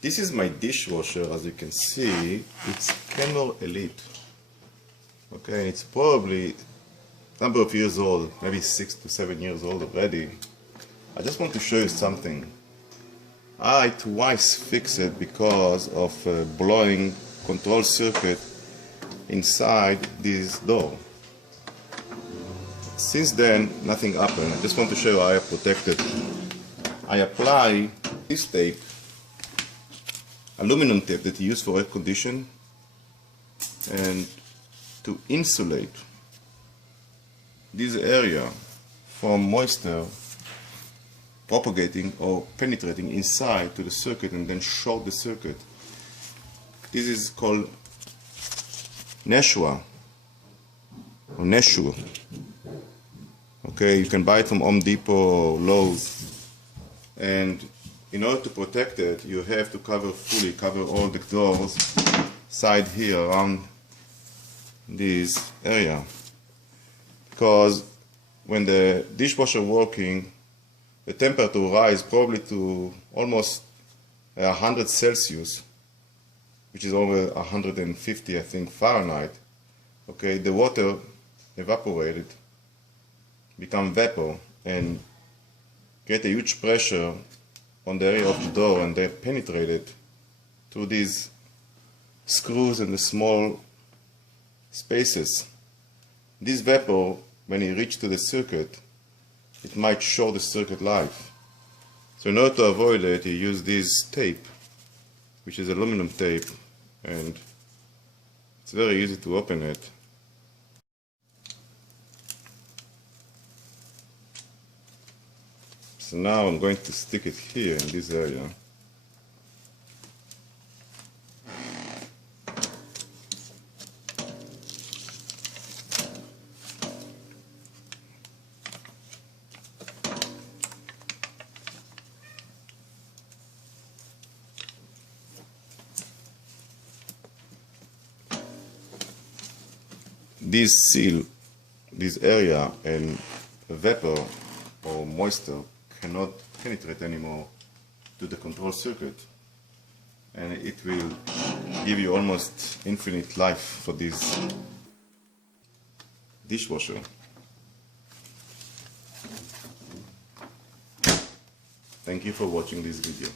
This is my dishwasher. As you can see, it's Kenmore Elite. Okay, it's probably a number of years old, maybe 6 to 7 years old already. I just want to show you something. I twice fixed it because of blowing control circuit inside this door. Since then, nothing happened. I just want to show you how I protect it. I apply this tape, aluminum tape that you use for air condition, and to insulate this area from moisture propagating or penetrating inside to the circuit and then short the circuit. This is called Neshua or Neshu. Okay, you can buy it from Home Depot or Lowe's, and in order to protect it, you have to cover all the doors side here around this area, because when the dishwasher working, the temperature will rise probably to almost 100 Celsius, which is over 150, I think, Fahrenheit. Okay, the water evaporated, become vapor, and get a huge pressure on the area of the door, and they penetrate it through these screws and the small spaces. This vapor, when it reaches to the circuit, it might short the circuit life. So in order to avoid it, you use this tape, which is aluminum tape, and it's very easy to open it. So now I'm going to stick it here in this area. This seal, this area, and vapor or moisture cannot penetrate anymore to the control circuit, and it will give you almost infinite life for this dishwasher. Thank you for watching this video.